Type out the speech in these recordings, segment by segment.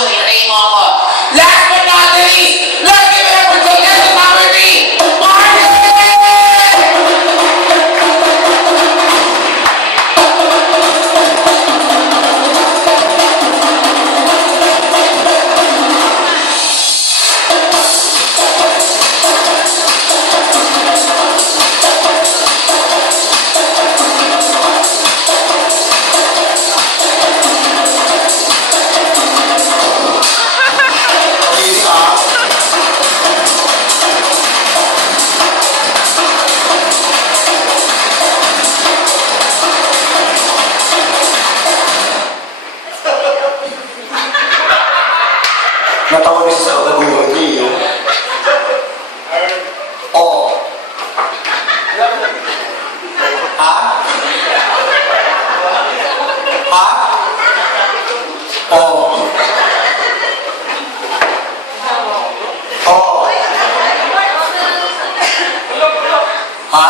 you. Hintayin mo ako. Last but not the least, let's give it up for contestant number 3, Martin! Natawa niya sa nagulat niyo. Oh. Ha? Ha? Oh. Oh. Ha?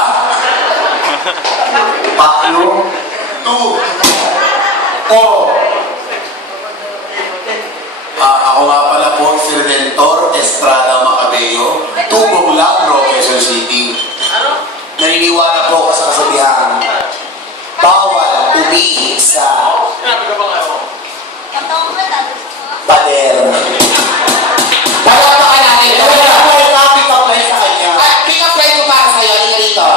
Tatlo? Two. Oh. Ako nga pala po, si Redentor Estrada Macabeo, Tubong Lagro, Quezon City. Naniniwala po ako sa kasabihan, bawal umihi sa pader. Palapakan natin. Pick up line sa kanya. Pick up line ko para sa'yo. Halika dito.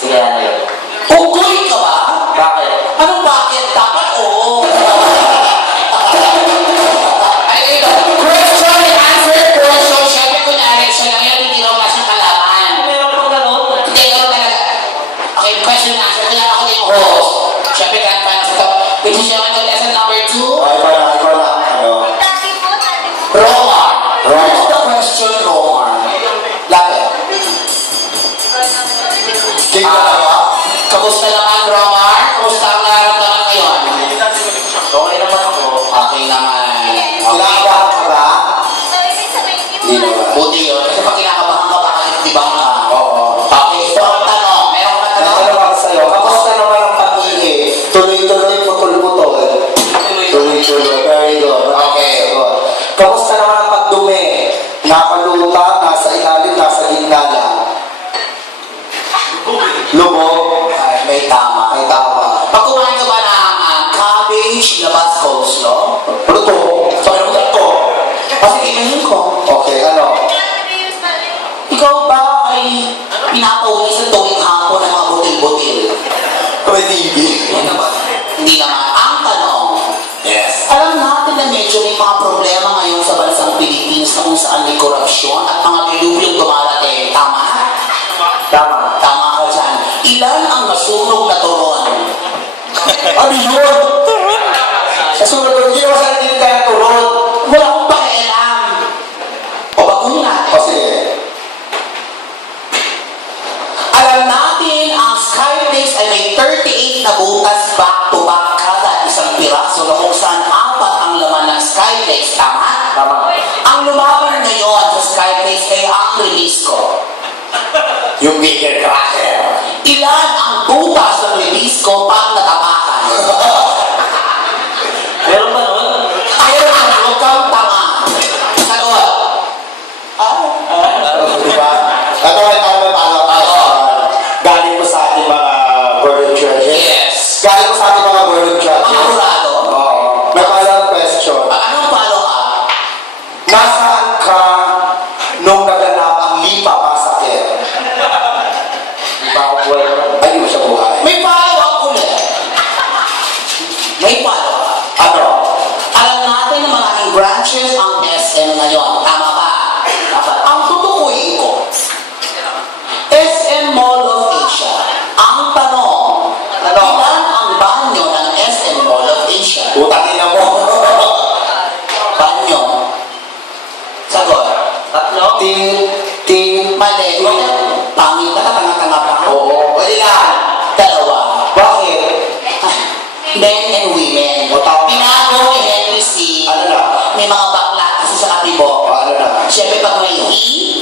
Sige, ano yun? Ugoy ka ba? Bakit? Anong bakit? Dapat oo. Ay, ito. Question and answer portion. Siyempre, kunyari, siya lang yan, hindi raw nasa kalaban. Meron pang gano'n? Hindi, gano'n talaga. Okay, question and answer. Kaya ako yung host. Siyempre, grand finals ito. Which is yung lesson number 2. Ikaw na. Ano? Romar. Right. What's the question, Romar? Lapit. King ka na ba? Kamusta naman, Romar? Kamusta ang nararamdaman ngayon? Okay naman ako. Okay naman. Kinakabahan ka ba? Hindi naman. Buti yun. Kasi pag kinakabahan ka, baka itibang ka. Oo. Okay, so ang tanong. Meron ka tanong? Natanong ako sa'yo, kamusta naman ang pag-ihi? Tuloy-tuloy, putol-putol. Tuloy-tuloy. Very good. Okay, good. Kamusta naman ang pagdumi? Napaluta, nasa ilalim, nasa gitna lang. Lubog. Ay, may tama. May tama. Pag kumain ka ba ng cabbage, labas, coleslaw? Ano to? So, ano ba ito? Kasi kinahin ko. Okay, ano? Ikaw ba ay pinapawisan tuwing hapon ng mga butil-butil? May TV. Hindi naman. Ang tanong, Yes. alam natin na medyo may mga problema ngayon sa bansang Pilipinas na kung saan may korupsyon at mga dilubyong dumarating. Tama? Tama. Tama ka dyan. Ilan ang nasunog na turon? Ano yun? Sa sunod ko, hindi naman sa hindi tayo turun. Wala akong pakialam. O baguhin natin. O sige. Alam natin ang Skyflakes ay may 38 na butas back-to-back kada isang piraso na kung saan 4 ang laman ng Skyflakes. Tama? Tama. Ang lumaban ngayon sa Skyflakes ay ang release ko. Yung bigger cracker. Ilan ang butas ng release ko pag natapakan? Meron ba nun? Ayun ang huwag kang tanga. Sagot. Diba? Ito ay tama pala. Galing mo sa ating mga Gordon Church. Yes. Galing mo sa ating mga Gordon Church. Mga kurado? Oo. May palang question. Anong follow-up? Nasaan ka nung naganap ang lipa pasakit? Lipa ako buhay naman. Ay, di mo siya buhay. May follow-up ulit. May follow-up. Ano? Alam natin na maraming branches ang SM ngayon. Tama ba? Dapat. Ang tutukuyin ko, SM Mall of Asia. Ang tanong, Ano? ilan ang banyo ng SM Mall of Asia? Utangin na mo. Banyo. Sagot. Tatlo? Ting. Mali. Pangit na tanga-tanga pa. Oo. Pwede na. Dalawa. Bakit? Men and women. O, tama. Binago ni Henry C. Ano na? May mga bakla kasi sa katibo. O, ano na? Siyempre pag may he,